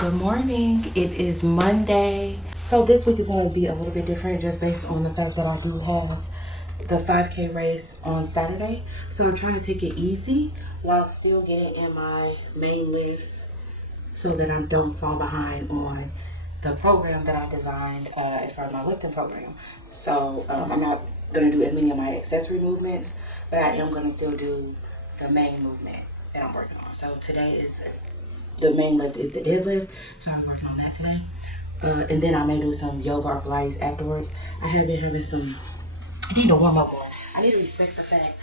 Good morning. It is Monday. So this week is going to be a little bit different just based on the fact that I do have the 5K race on Saturday. So I'm trying to take it easy while still getting in my main lifts so that I don't fall behind on the program that I designed as part of my lifting program. So I'm not going to do as many of my accessory movements, but I am going to still do the main movement that I'm working on. So today is the main lift is the deadlift, so I'm working on that today. And then I may do some yoga or Pilates afterwards. I have been having I need to warm up more. I need to respect the fact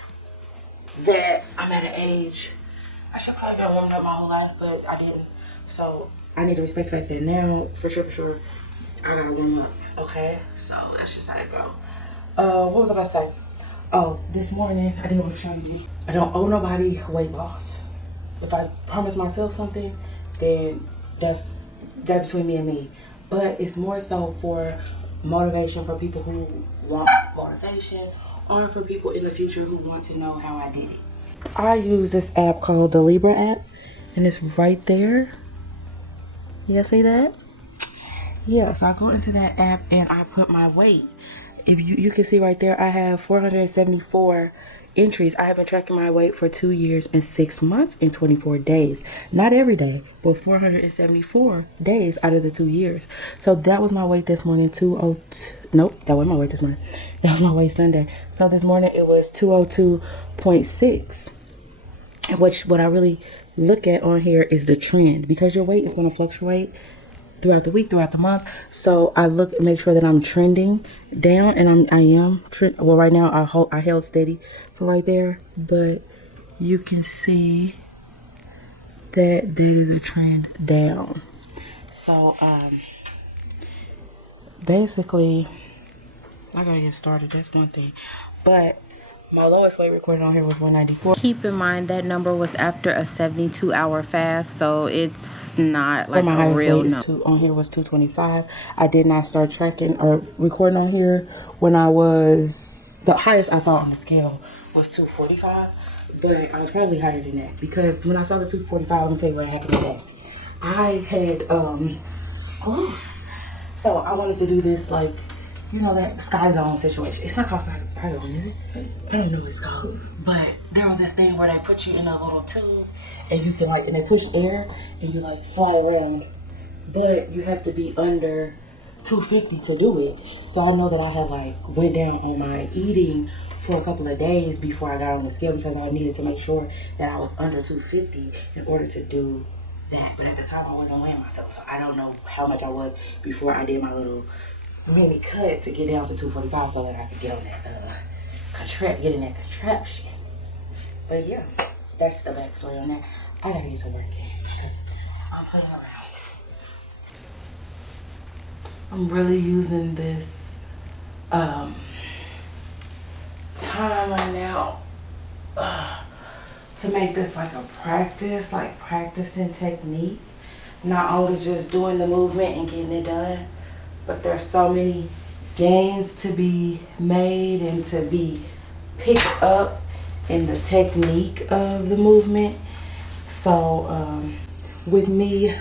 that I'm at an age, I should probably been warming up my whole life, but I didn't. So I need to respect the fact that now, for sure, I gotta warm up, okay? So that's just how it go. What was I about to say? Oh, this morning, I did what I'm trying to do. I don't owe nobody weight loss. If I promise myself something, then that's between me and me. But it's more so for motivation for people who want motivation or for people in the future who want to know how I did it. I use this app called the Libra app, and it's right there. You guys see that? Yeah, so I go into that app and I put my weight. If you can see right there, I have 474 entries. I have been tracking my weight for 2 years and 6 months and 24 days. Not every day, but 474 days out of the 2 years. So that was my weight this morning, 202. Nope, that wasn't my weight this morning. That was my weight Sunday. So this morning it was 202.6. Which what I really look at on here is the trend, because your weight is going to fluctuate throughout the week, throughout the month. So I make sure that I'm trending down, and I am. Well, right now I held steady for right there, but you can see that is a trend down. So basically, I gotta get started. That's one thing, but my lowest weight recorded on here was 194. Keep in mind that number was after a 72-hour fast, so it's not like my highest weight is on here was 225. I did not start tracking or recording on here when the highest I saw on the scale was 245, but I was probably higher than that, because when I saw the 245, let me tell you what happened today. I had so I wanted to do this, like, you know, that Sky Zone situation. It's not called Sky Zone, is it? I don't know what it's called. But there was this thing where they put you in a little tube, and you can, like, and they push air, and you, like, fly around. But you have to be under 250 to do it. So I know that I had, like, went down on my eating for a couple of days before I got on the scale, because I needed to make sure that I was under 250 in order to do that. But at the time, I wasn't weighing myself, so I don't know how much I was before I did my little mini cut to get down to 245 so that I could get on that get in that contraption. But yeah, that's the backstory on that. I gotta get to work because I'm playing around. I'm really using this time right now to make this like a practice, like practicing technique, not only just doing the movement and getting it done, but there's so many gains to be made and to be picked up in the technique of the movement. So with me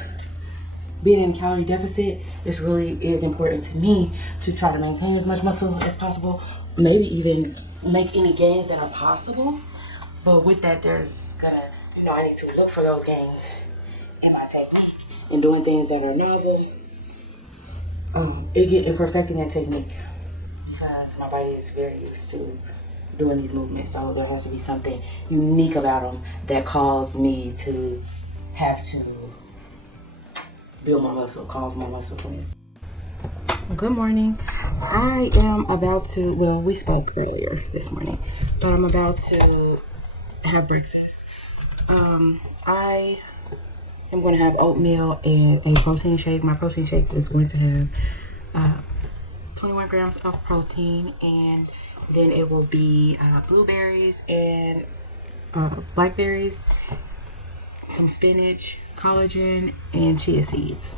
being in a calorie deficit, this really is important to me to try to maintain as much muscle as possible, maybe even make any gains that are possible. But with that, there's I need to look for those gains in my technique and doing things that are novel. And perfecting that technique, because my body is very used to doing these movements, so there has to be something unique about them that calls me to have to build my muscle, cause more muscle for me. Good morning. I am about to, we spoke earlier this morning, but I'm about to have breakfast. I I'm going to have oatmeal and a protein shake. My protein shake is going to have 21 grams of protein, and then it will be blueberries and blackberries, some spinach, collagen, and chia seeds.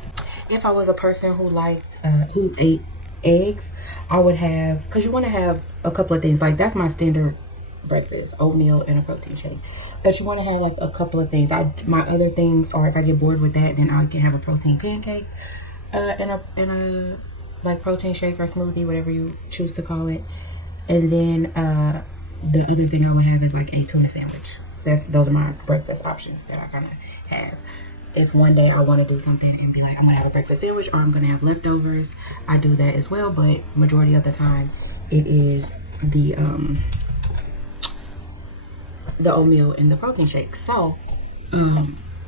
If I was a person who who ate eggs, I would have, because you want to have a couple of things. Like, that's my standard breakfast, oatmeal and a protein shake. But you want to have like a couple of things. My other things are, if I get bored with that, then I can have a protein pancake, and a like protein shake or smoothie, whatever you choose to call it. And then the other thing I would have is like a tuna sandwich. Those are my breakfast options that I kind of have. If one day I want to do something and be like, I'm gonna have a breakfast sandwich or I'm gonna have leftovers, I do that as well. But majority of the time, it is the oatmeal and the protein shake. So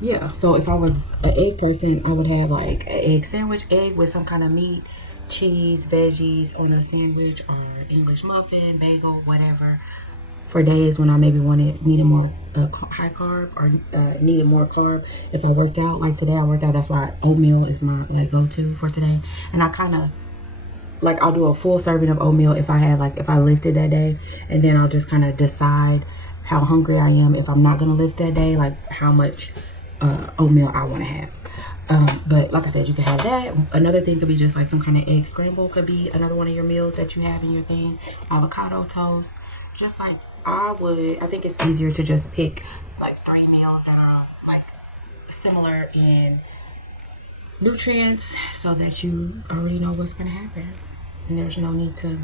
yeah, so if I was an egg person, I would have like an egg sandwich, egg with some kind of meat, cheese, veggies on a sandwich, or English muffin, bagel, whatever. For days when I maybe needed more high carb, or needed more carb if I worked out. Like today I worked out, that's why oatmeal is my like go-to for today. And I kind of like, I'll do a full serving of oatmeal if I lifted that day, and then I'll just kind of decide how hungry I am if I'm not gonna lift that day, like how much oatmeal I want to have. But like I said, you can have that. Another thing could be just like some kind of egg scramble, could be another one of your meals that you have in your thing. Avocado toast. Just like I think it's easier to just pick like 3 meals that are like similar in nutrients, so that you already know what's gonna happen, and there's no need to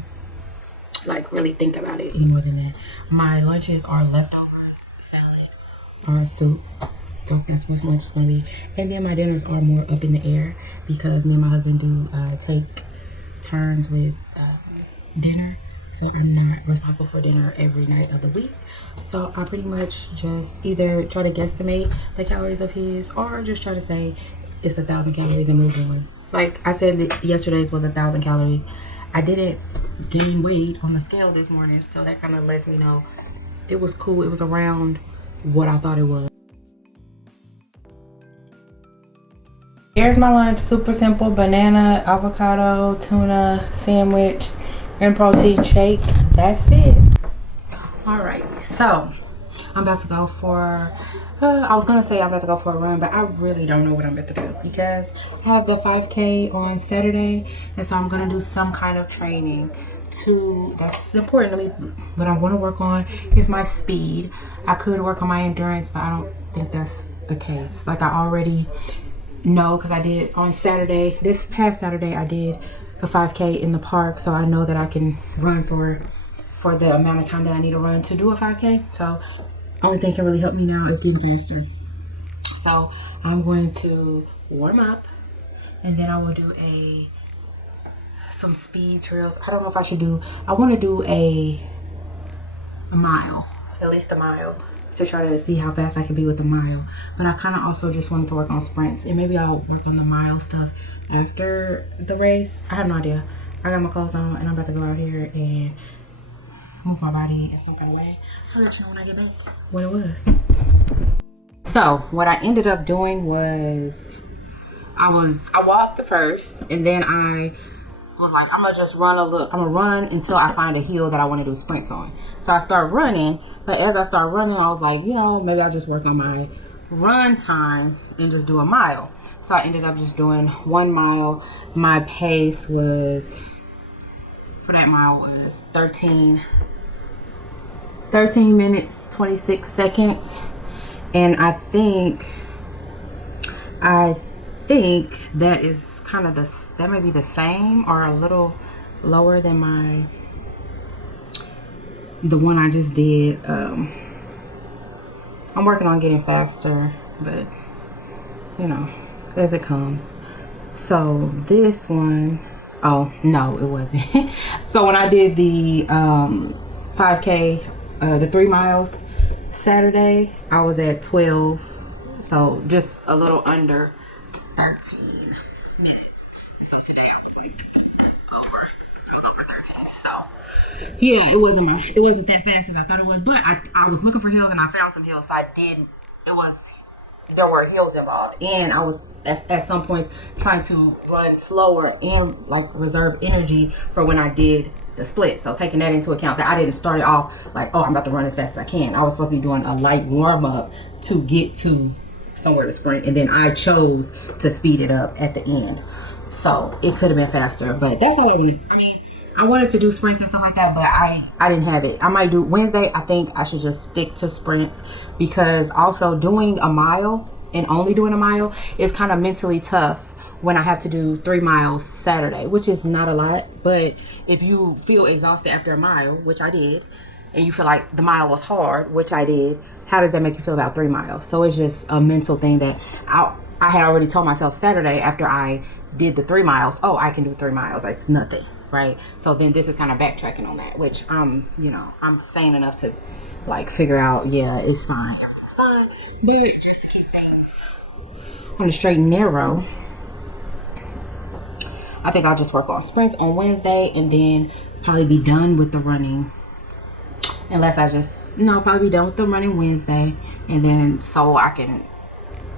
like really think about it any more than that. My lunches are leftovers, salad, or soup. So that's what lunch is gonna be. And then my dinners are more up in the air, because me and my husband do take turns with dinner. So I'm not responsible for dinner every night of the week. So I pretty much just either try to guesstimate the calories of his, or just try to say it's 1,000 calories and move on. Like I said, yesterday's was 1,000 calories. I didn't gain weight on the scale this morning, so that kind of lets me know it was cool. It was around what I thought it was. Here's my lunch. Super simple: banana, avocado, tuna sandwich, and protein shake. That's it. Alright, so I'm about to go for I was gonna say I'm about to go for a run, but I really don't know what I'm about to do, because I have the 5K on Saturday, and so I'm gonna do some kind of training that's important to me. What I want to work on is my speed. I could work on my endurance, but I don't think that's the case. Like, I already know, because I did on Saturday, this past Saturday, I did a 5K in the park, so I know that I can run for the amount of time that I need to run to do a 5K. So only thing can really help me now is getting faster. So I'm going to warm up, and then I will do some speed trails. I don't know if I want to do a mile, at least a mile, to try to see how fast I can be with the mile. But I kind of also just wanted to work on sprints, and maybe I'll work on the mile stuff after the race. I have no idea. I got my clothes on, and I'm about to go out here and move my body in some kind of way. I'll let you know when I get back what it was. So what I ended up doing was I walked the first, and then I was like, I'm gonna run until I find a hill that I want to do sprints on. So I start running, but as I start running, I was like, maybe I'll just work on my run time and just do a mile. So I ended up just doing 1 mile. My pace was, for that mile, was 13 minutes 26 seconds, and I think that is kind of that may be the same or a little lower than the one I just did. I'm working on getting faster, but as it comes. So this one, oh no, it wasn't. So when I did the 5K, the 3 miles Saturday, I was at 12, so just a little under 13 minutes. So today I was like over 13. So yeah, it wasn't that fast as I thought it was, but I was looking for hills, and I found some hills. So there were hills involved, and I was at some points trying to run slower and like reserve energy for when I did the split. So taking that into account, that I didn't start it off like, oh, I'm about to run as fast as I can. I was supposed to be doing a light warm up to get to somewhere to sprint, and then I chose to speed it up at the end. So it could have been faster, but that's all I wanted. I mean, I wanted to do sprints and stuff like that, but I didn't have it. I might do Wednesday. I think I should just stick to sprints, because also doing a mile and only doing a mile is kind of mentally tough when I have to do 3 miles Saturday, which is not a lot. But if you feel exhausted after a mile, which I did, and you feel like the mile was hard, which I did, how does that make you feel about 3 miles? So it's just a mental thing that I had already told myself Saturday after I did the 3 miles, oh, I can do 3 miles. It's nothing, right? So then this is kind of backtracking on that, which I'm sane enough to like figure out, yeah, it's fine. It's fine. But just to keep things on the straight and narrow, I think I'll just work on sprints on Wednesday and then probably be done with the running. Unless I just, no, probably be done with the running Wednesday. And then so I can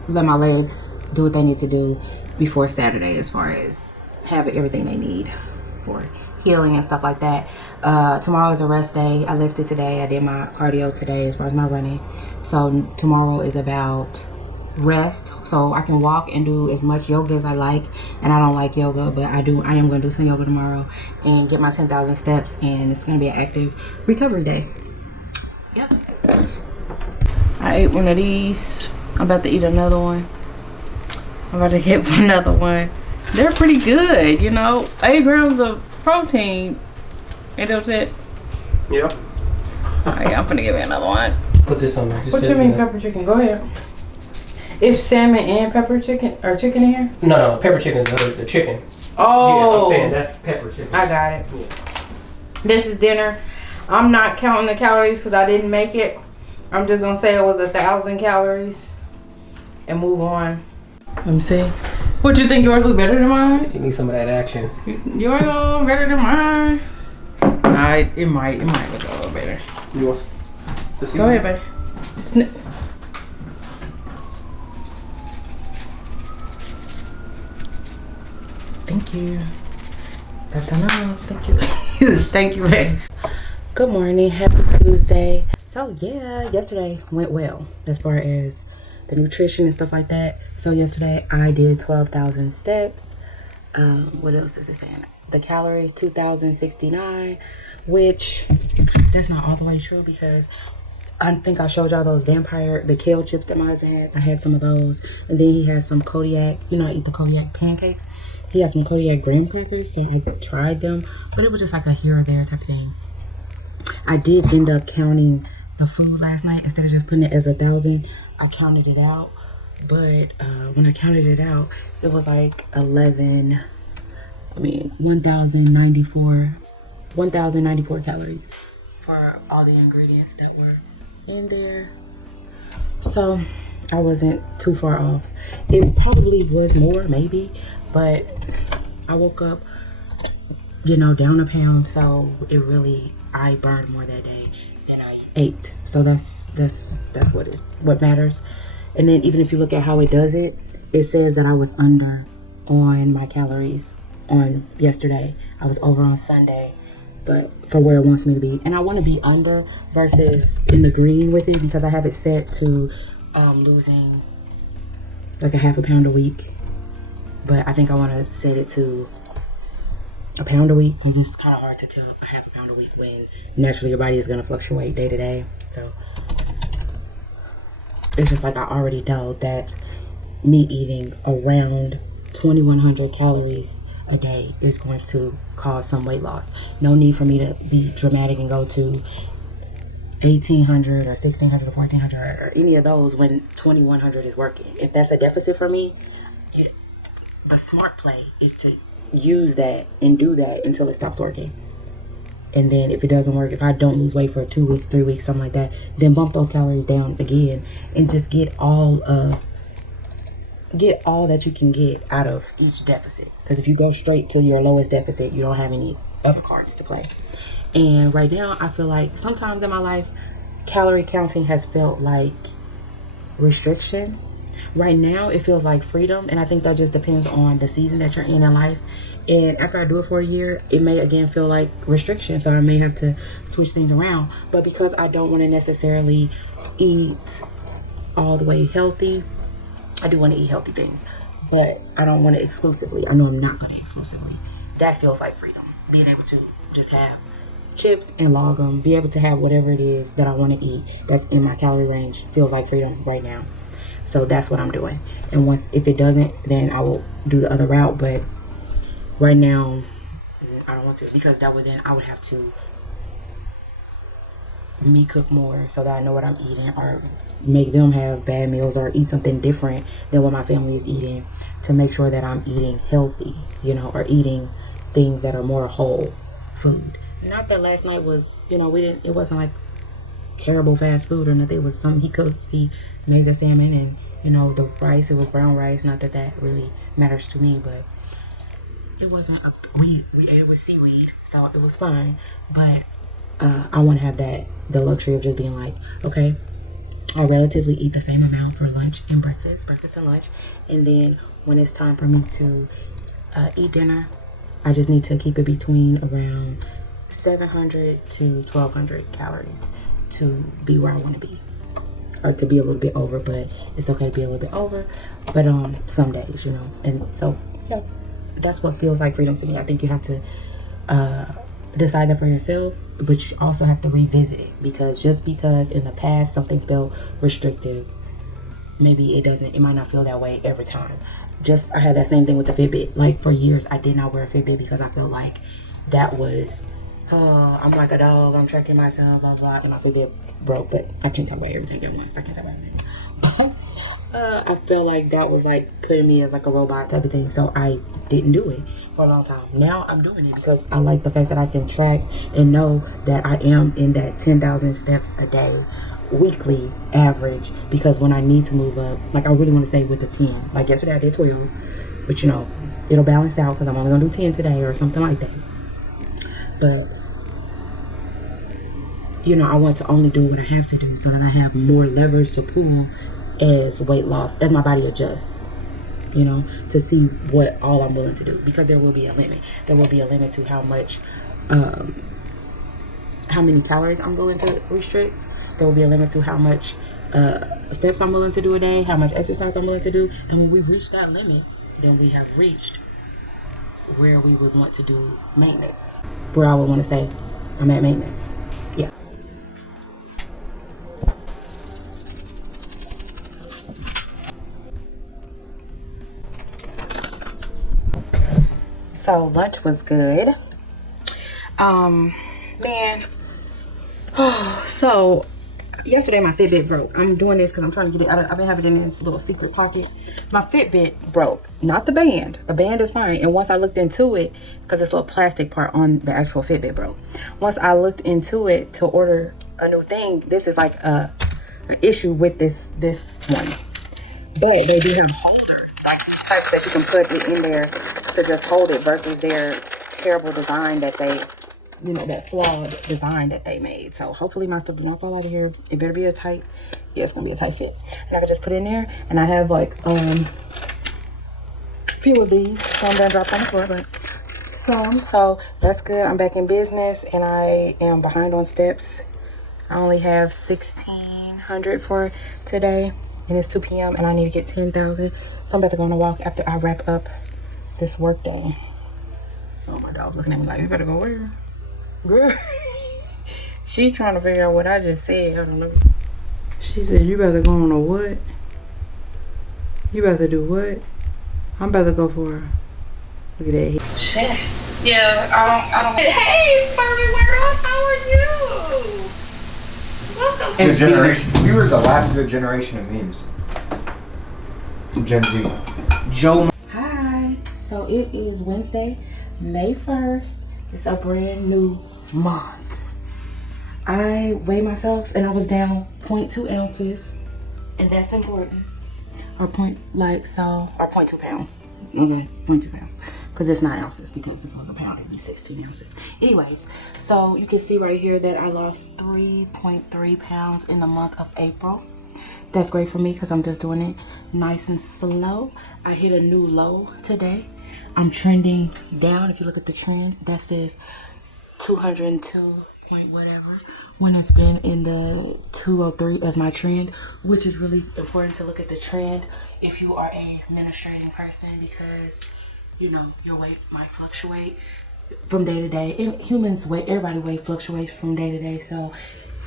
let my legs do what they need to do before Saturday, as far as having everything they need for healing and stuff like that. Tomorrow is a rest day. I lifted today. I did my cardio today as far as my running. So tomorrow is about rest, so I can walk and do as much yoga as I like. And I don't like yoga, but I am going to do some yoga tomorrow and get my 10,000 steps, and it's going to be an active recovery day. Yep. I ate one of these. I'm about to eat another one. I'm about to get another one. They're pretty good, 8 grams of protein. You know what I'm saying? Yep. Alright, I'm gonna give me another one. Put this on there. What you mean pepper chicken? Go ahead. Is salmon and pepper chicken or chicken in here? No, pepper chicken is the chicken. Oh. Yeah, I'm saying that's pepper chicken. I got it. Yeah. This is dinner. I'm not counting the calories because I didn't make it. I'm just gonna say it was 1,000 calories and move on. Let me see. What, you think yours look better than mine? You need some of that action. Yours look better than mine. Alright, it might look a little better. You want to see? Go ahead, babe. Snip. Thank you. That's enough. Thank you. Thank you, babe. Good morning. Happy Tuesday. So yeah, yesterday went well as far as the nutrition and stuff like that. So yesterday I did 12,000 steps. What else is it saying? The calories 2,069, which that's not all the way true, because I think I showed y'all those the kale chips that my husband had. I had some of those, and then he has some Kodiak. I eat the Kodiak pancakes. He has some Kodiak graham crackers, so I tried them, but it was just like a here or there type of thing. I did end up counting the food last night instead of just putting it as 1,000. I counted it out, but when I counted it out, it was like 1,094 calories for all the ingredients that were in there. So I wasn't too far off. It probably was more, maybe, but I woke up, down a pound, so I burned more that day than I ate. So that's what matters. And then even if you look at how it does it, it says that I was under on my calories on yesterday. I was over on Sunday, but for where it wants me to be. And I want to be under versus in the green with it, because I have it set to losing like a half a pound a week. But I think I want to set it to a pound a week, because it's kind of hard to tell a half a pound a week when naturally your body is going to fluctuate day to day. So it's just like I already know that me eating around 2,100 calories a day is going to cause some weight loss. No need for me to be dramatic and go to 1,800 or 1,600 or 1,400 or any of those when 2,100 is working. If that's a deficit for me, the smart play is to use that and do that until it stops working. And then if it doesn't work, if I don't lose weight for 2 weeks, 3 weeks, something like that, then bump those calories down again and just get all that you can get out of each deficit. Because if you go straight to your lowest deficit, you don't have any other cards to play. And right now, I feel like sometimes in my life, calorie counting has felt like restriction. Right now, it feels like freedom. And I think that just depends on the season that you're in life. And after I do it for a year, it may again feel like restriction. So I may have to switch things around. But because I don't want to necessarily eat all the way healthy, I do want to eat healthy things. But I don't want to exclusively. I know I'm not going to exclusively. That feels like freedom. Being able to just have chips and log them, be able to have whatever it is that I want to eat that's in my calorie range. Feels like freedom right now. So that's what I'm doing. And once, if it doesn't, then I will do the other route. But right now, I don't want to, because that would, then I would have to me cook more so that I know what I'm eating, or make them have bad meals, or eat something different than what my family is eating, to make sure that I'm eating healthy, you know, or eating things that are more whole food. Not that last night was, you know, it wasn't like terrible fast food or nothing. It was something he cooked. He made the salmon, and, you know, the rice, it was brown rice. Not that that really matters to me, but it wasn't we ate it with seaweed, so it was fine. But I want to have the luxury of just being like, okay, I relatively eat the same amount for lunch and breakfast and lunch, and then when it's time for me to eat dinner, I just need to keep it between around 700 to 1200 calories to be where I want to be, or to be a little bit over. But it's okay to be a little bit over, but some days, you know. And so yeah, that's what feels like freedom to me. I think you have to decide that for yourself, but you also have to revisit it, because just because in the past something felt restrictive, maybe it might not feel that way every time. Just, I had that same thing with the Fitbit. Like, for years I did not wear a Fitbit because I felt like that was I'm like a dog, I'm tracking myself, blah blah, and my Fitbit broke. But I can't talk about everything at once. I can't talk about everything. But I felt like that was like putting me as like a robot type of thing, so I didn't do it for a long time. Now I'm doing it because I like the fact that I can track and know that I am in that 10,000 steps a day weekly average, because when I need to move up, like I really want to stay with the 10. Like yesterday I did 12, but you know, it'll balance out because I'm only gonna do 10 today or something like that. But you know, I want to only do what I have to do so that I have more levers to pull as weight loss, as my body adjusts, you know, to see what all I'm willing to do, because there will be a limit. There will be a limit to how many calories I'm willing to restrict. There will be a limit to how much steps I'm willing to do a day, how much exercise I'm willing to do. And when we reach that limit, then we have reached where we would want to do maintenance, where I would want to say I'm at maintenance. Yeah. So lunch was good. Man. So yesterday my Fitbit broke. I'm doing this because I'm trying to get it out. I've been having it in this little secret pocket. My Fitbit broke, not the band. The band is fine. And once I looked into it, because this little plastic part on the actual Fitbit broke. Once I looked into it to order a new thing, this is like an issue with this one. But they do have a holder, like these types that you can put it in there to just hold it, versus their terrible design that they, you know, that flawed design that they made. So hopefully my stuff do not fall out of here. It better be a tight, yeah, it's gonna be a tight fit. And I can just put it in there, and I have like a few of these. Some done dropped on the floor, but some. So that's good. I'm back in business, and I am behind on steps. I only have 1,600 for today, and it's 2 p.m. and I need to get 10,000. So I'm about to go on a walk after I wrap up this work day. Oh, my dog's looking at me like, you better go where? Girl. She trying to figure out what I just said. Hold on, look. She said, you better go on a what? You better do what? I'm about to go for her. Look at that. Shit. Yeah, I don't. Hey, Furby, where up? How are you? Welcome. Good generation. We were the last good generation of memes. Gen Z. Joe. Hi. So it is Wednesday, May 1st. It's a brand new month. I weighed myself and I was down 0.2 ounces, and that's important. Or 0.2 pounds. Okay, 0.2 pounds. Because it's 9 ounces, because if it was a pound, it'd be 16 ounces. Anyways, so you can see right here that I lost 3.3 pounds in the month of April. That's great for me because I'm just doing it nice and slow. I hit a new low today. I'm trending down. If you look at the trend, that says 202 point whatever, when it's been in the 203 as my trend, which is really important to look at the trend if you are a menstruating person, because you know your weight might fluctuate from day to day. And humans weight, everybody weight fluctuates from day to day. So,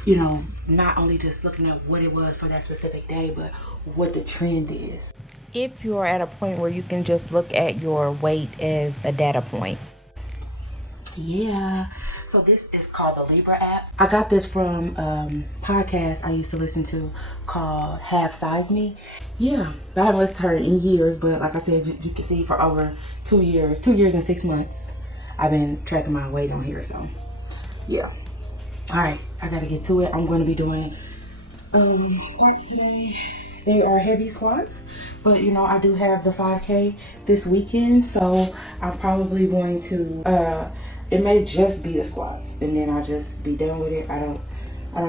you know, not only just looking at what it was for that specific day, but what the trend is. If you're at a point where you can just look at your weight as a data point. Yeah. So this is called the Libra app. I got this from podcast I used to listen to called Half Size Me. Yeah. I haven't listened to her in years, but like I said, you can see for over 2 years, 2 years and 6 months, I've been tracking my weight on here. So yeah. All right, I gotta get to it. I'm going to be doing squats today. They are heavy squats, but you know, I do have the 5K this weekend, so I'm probably going to it may just be the squats and then I'll just be done with it. I don't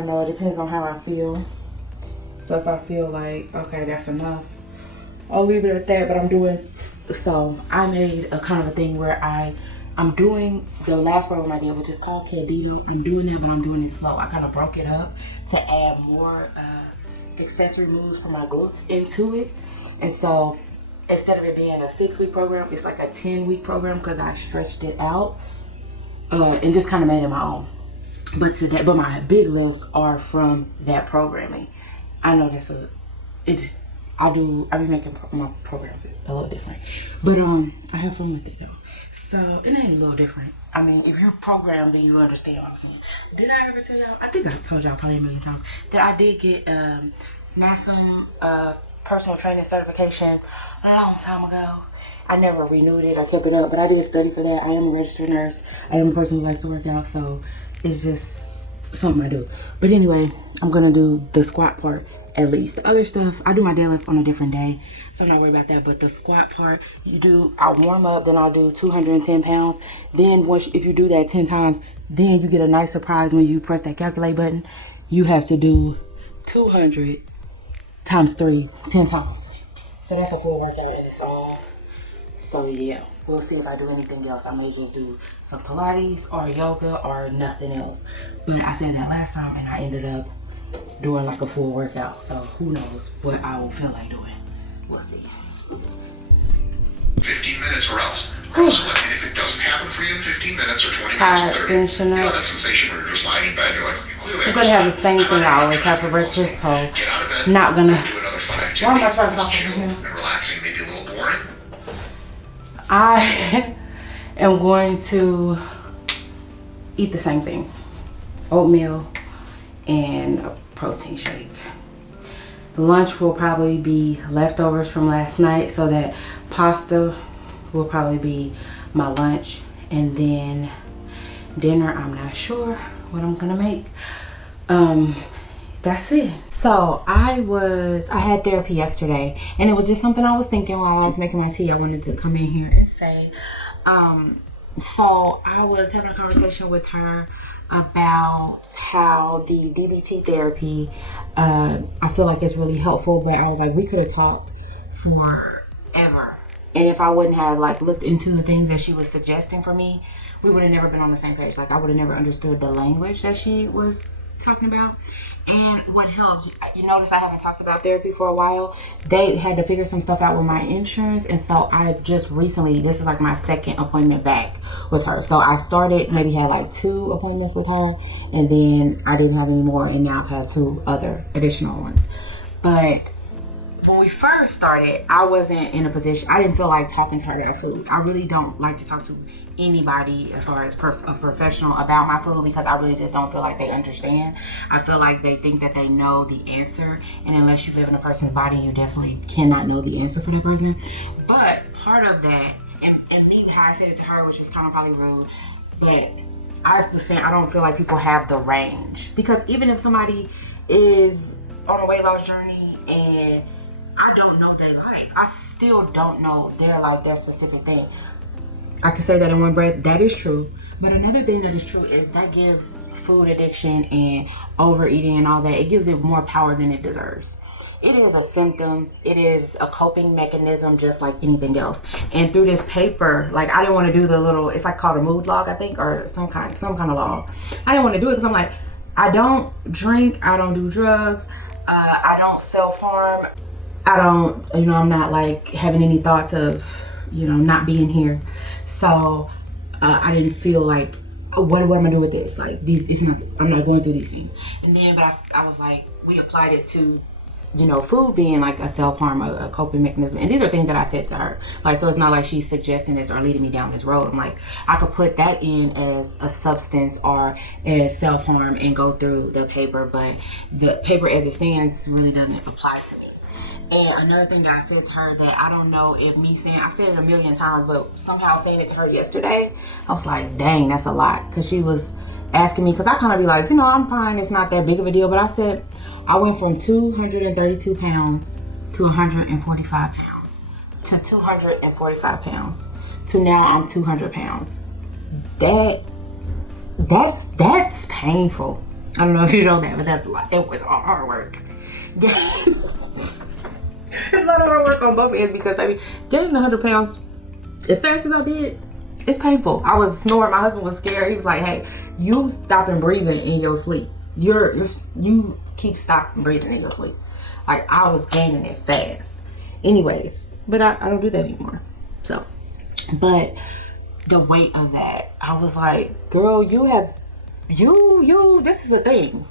know, it depends on how I feel. So if I feel like, okay, that's enough, I'll leave it at that. But I made a kind of a thing where I'm doing the last program I did, which is called Candida. I'm doing that, but I'm doing it slow. I kind of broke it up to add more accessory moves for my glutes into it. And so instead of it being a 6-week program, it's like a 10-week program because I stretched it out and just kind of made it my own. But my big lifts are from that programming. I know I be making my programs a little different, but I have fun with it though. So it ain't a little different. I mean, if you're programmed, then you understand what I'm saying. Did I ever tell y'all? I think I told y'all probably a million times that I did get NASM personal training certification a long time ago. I never renewed it. I kept it up, but I did study for that. I am a registered nurse. I am a person who likes to work out, so it's just something I do. But anyway, I'm gonna do the squat part at least. The other stuff, I do my deadlift on a different day, so I'm not worried about that. But the squat part, I'll warm up, then I'll do 210 pounds. Then if you do that 10 times, then you get a nice surprise when you press that calculate button. You have to do 200 times 3, 10 times. So that's a full workout in its own. So yeah, we'll see if I do anything else. I may just do some Pilates or yoga or nothing else. But I said that last time and I ended up doing like a full workout. So who knows what I will feel like doing. We'll see. 15 minutes or else. Also, and if it doesn't happen for you in 15 minutes or 20 minutes or 30, finishing you know up. that sensation where you're just lying in bed, you're like, okay, clearly I'm gonna have the same thing I always have for breakfast. Get out of bed, Not gonna. do another fun activity. Why am I trying to talk It's to chill him? and relaxing, maybe a little boring. I am going to eat the same thing. Oatmeal and a protein shake. Lunch will probably be leftovers from last night, so that pasta will probably be my lunch, and then dinner, I'm not sure what I'm gonna make. That's it. So I had therapy yesterday, and it was just something I was thinking while I was making my tea. I wanted to come in here and say, so I was having a conversation with her about how the DBT therapy, I feel like it's really helpful, but I was like, we could have talked forever. And if I wouldn't have like looked into the things that she was suggesting for me, we would have never been on the same page. Like I would have never understood the language that she was talking about. And what helps, you notice I haven't talked about therapy for a while. They had to figure some stuff out with my insurance, and so I just recently, this is like my second appointment back with her. So I started, maybe had like 2 appointments with her, and then I didn't have any more, and now I've had 2 other additional ones. But when we first started, I wasn't in a position, I didn't feel like talking to her about food. I really don't like to talk to anybody as far as a professional about my food, because I really just don't feel like they understand. I feel like they think that they know the answer, and unless you live in a person's body, you definitely cannot know the answer for that person. But part of that, and me, how I said it to her, which was kind of probably rude, but I was saying I don't feel like people have the range, because even if somebody is on a weight loss journey and I don't know their life, I still don't know their specific thing. I can say that in one breath, that is true. But another thing that is true is that gives food addiction and overeating and all that, it gives it more power than it deserves. It is a symptom. It is a coping mechanism, just like anything else. And through this paper, like I didn't want to do the little, it's like called a mood log, I think, or some kind of log. I didn't want to do it because I'm like, I don't drink, I don't do drugs, I don't self-harm. I'm not like having any thoughts of, not being here. So I didn't feel like, oh, what am I doing with this? Like I'm not going through these things. And then, but I was like, we applied it to, you know, food being like a self-harm, a coping mechanism. And these are things that I said to her. Like, so it's not like she's suggesting this or leading me down this road. I'm like, I could put that in as a substance or as self-harm and go through the paper, but the paper as it stands really doesn't apply to me. And another thing that I said to her that I don't know if me saying, I've said it a million times, but somehow saying it to her yesterday, I was like, dang, that's a lot. Because she was asking me, because I kind of be like, you know, I'm fine, it's not that big of a deal. But I said, I went from 232 pounds to 145 pounds to 245 pounds to now I'm 200 pounds. That's painful. I don't know if you know that, but that's a lot. It was hard work. It's a lot of hard work on both ends because, baby, getting 100 pounds as fast as I did, it's painful. I was snoring. My husband was scared. He was like, hey, you stopping breathing in your sleep. You keep stopping breathing in your sleep. Like, I was gaining it fast. Anyways, but I don't do that anymore. So, but the weight of that, I was like, girl, this is a thing.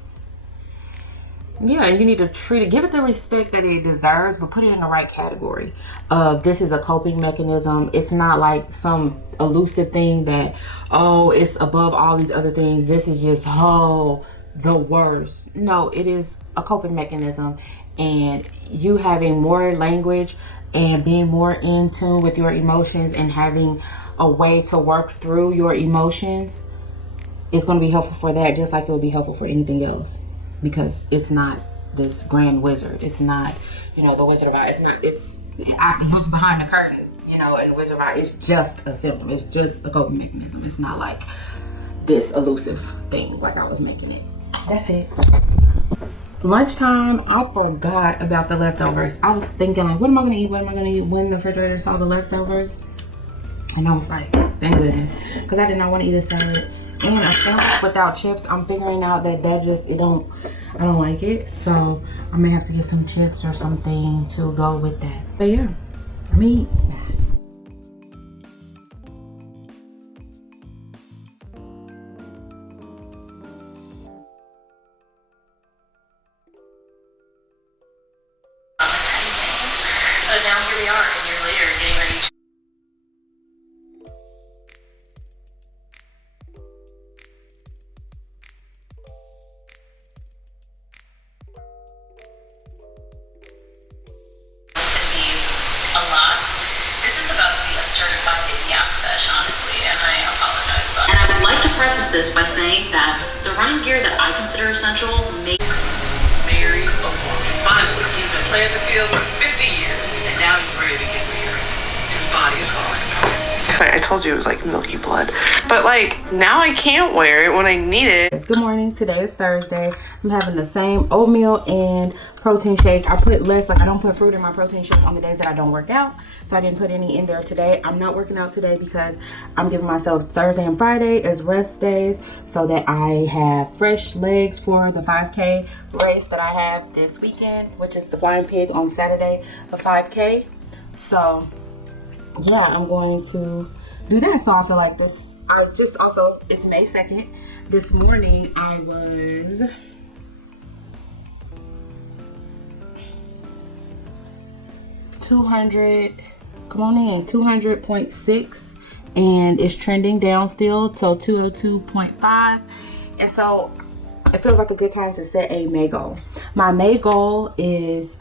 Yeah, and you need to treat it, give it the respect that it deserves, but put it in the right category. This is a coping mechanism. It's not like some elusive thing that, oh, it's above all these other things. This is just, oh, the worst. No, it is a coping mechanism, and you having more language and being more in tune with your emotions and having a way to work through your emotions is going to be helpful for that, just like it will be helpful for anything else. Because it's not this grand wizard. It's not, you know, the Wizard of Oz. I look behind the curtain, you know, and the Wizard of Oz is just a symptom. It's just a coping mechanism. It's not like this elusive thing like I was making it. That's it. Lunchtime, I forgot about the leftovers. I was thinking, like, what am I going to eat? What am I going to eat? When the refrigerator saw the leftovers. And I was like, thank goodness. Because I did not want to eat a salad. And a sandwich without chips, I'm figuring out that I don't like it. So I may have to get some chips or something to go with that. But yeah, I mean, but now here we are, a year later, getting ready to a lot. This is about to be a certified yap session, honestly, and I apologize about it. And I would like to preface this by saying that the running gear that I consider essential Mary's a woman. Finally, he's been playing the field for 50 years, and now he's ready to get married. His body is falling apart. I told you it was like milky blood. But like, now I can't wear it when I need it. good morning. Today is Thursday. I'm having the same oatmeal and protein shake. I put less, like I don't put fruit in my protein shake on the days that I don't work out. So I didn't put any in there today. I'm not working out today because I'm giving myself Thursday and Friday as rest days so that I have fresh legs for the 5K race that I have this weekend, which is the Blind Pig on Saturday, the 5K. So yeah, I'm going to do that. So I feel like this, it's May 2nd. This morning I was come on in, 200.6, and it's trending down still to 202.5. And so it feels like a good time to set a May goal. My May goal is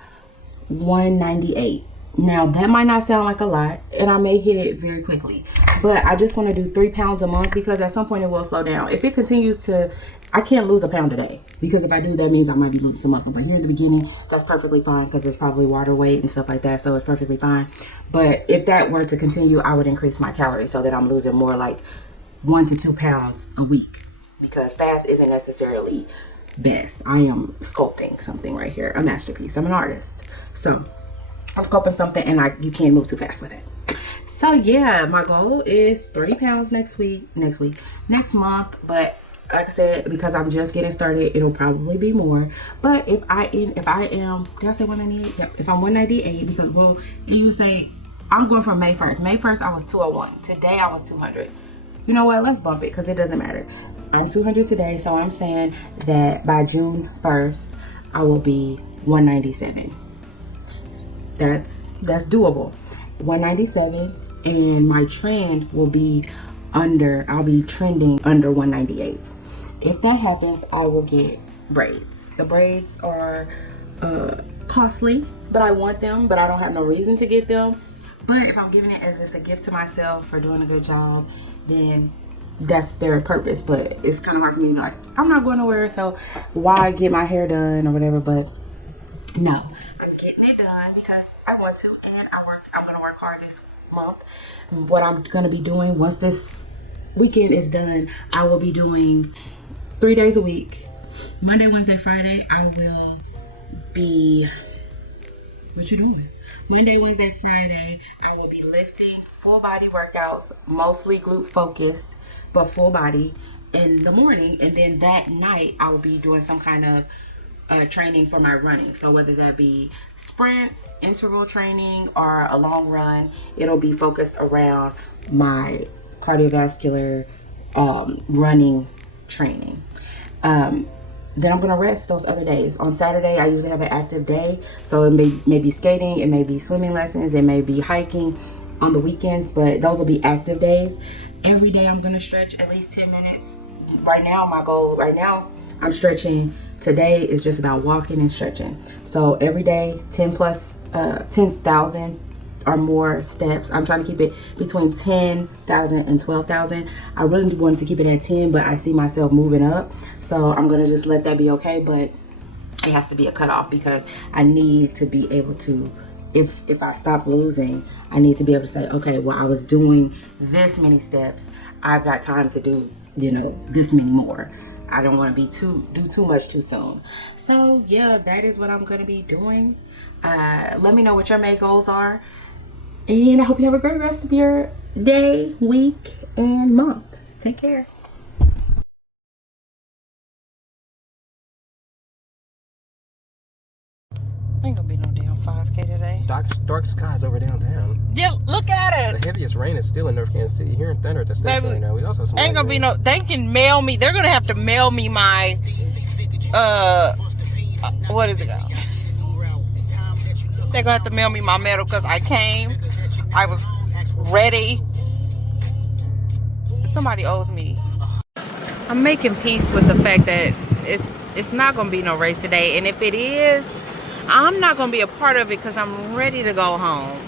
198. Now that might not sound like a lot, and I may hit it very quickly, but I just want to do 3 pounds a month because at some point it will slow down. If it continues to, I can't lose a pound a day, because if I do, that means I might be losing some muscle. But here at the beginning, that's perfectly fine because it's probably water weight and stuff like that, so it's perfectly fine. But if that were to continue, I would increase my calories so that I'm losing more like 1 to 2 pounds a week, because fast isn't necessarily best. I am sculpting something right here, a masterpiece. I'm an artist, so I'm sculpting something, and you can't move too fast with it. So yeah, my goal is 30 pounds next month. But like I said, because I'm just getting started, it'll probably be more. But if I am, did I say 198? Yep. If I'm 198, because you would say I'm going from May 1st. May 1st I was 201. Today I was 200. You know what? Let's bump it because it doesn't matter. I'm 200 today, so I'm saying that by June 1st, I will be 197. That's doable. 197, and my trend will be I'll be trending under 198. If that happens, I will get braids. The braids are costly, but I want them, but I don't have no reason to get them. But if I'm giving it as just a gift to myself for doing a good job, then that's their purpose. But it's kind of hard for me to be like, I'm not going nowhere, so why get my hair done or whatever. But no, I'm getting it done because I want to, and I'm gonna work hard this month. What I'm gonna be doing once this weekend is done, I will be doing 3 days a week. Monday, Wednesday, Friday, I will be, what you doing? Monday, Wednesday, Friday, I will be lifting full body workouts, mostly glute focused, but full body in the morning. And then that night, I will be doing some kind of training for my running. So whether that be sprints, interval training, or a long run, it'll be focused around my cardiovascular running training. Then I'm gonna rest those other days. On Saturday, I usually have an active day, so it may be skating, it may be swimming lessons, it may be hiking on the weekends, but those will be active days. Every day I'm gonna stretch at least 10 minutes. Right now, my goal I'm stretching. Today is just about walking and stretching. So every day, 10,000 or more steps. I'm trying to keep it between 10,000 and 12,000. I really wanted to keep it at 10, but I see myself moving up. So I'm gonna just let that be okay, but it has to be a cutoff because I need to be able to, if I stop losing, I need to be able to say, okay, well, I was doing this many steps. I've got time to do, this many more. I don't want to do too much too soon. So yeah, that is what I'm gonna be doing. Let me know what your May goals are. And I hope you have a great rest of your day, week, and month. Take care. Ain't gonna be no damn 5K today. Dark skies over downtown. Yeah, look at it. The heaviest rain is still in North Kansas City. Hearing thunder at the station right now. We also have some ain't gonna be no. They can mail me. They're gonna have to mail me my. What is it called? They're gonna have to mail me my medal because I came. I was ready. Somebody owes me. I'm making peace with the fact that it's not gonna be no race today, and if it is, I'm not gonna be a part of it because I'm ready to go home.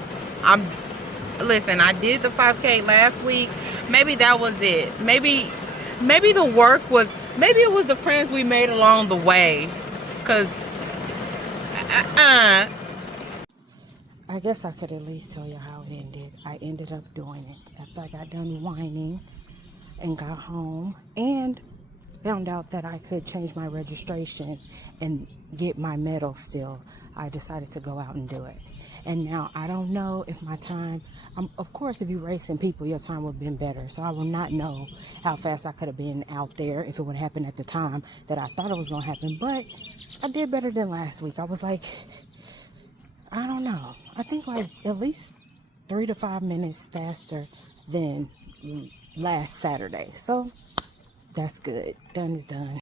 Listen, I did the 5K last week. Maybe that was it. Maybe the work was. Maybe it was the friends we made along the way. Cause I guess I could at least tell you how it ended. I ended up doing it after I got done whining and got home and found out that I could change my registration and get my medal still. I decided to go out and do it. And now I don't know if my time, of course, if you're racing people, your time would have been better. So I will not know how fast I could have been out there if it would happen at the time that I thought it was going to happen. But I did better than last week. I was like, I don't know. I think like at least 3 to 5 minutes faster than last Saturday. So that's good. Done is done.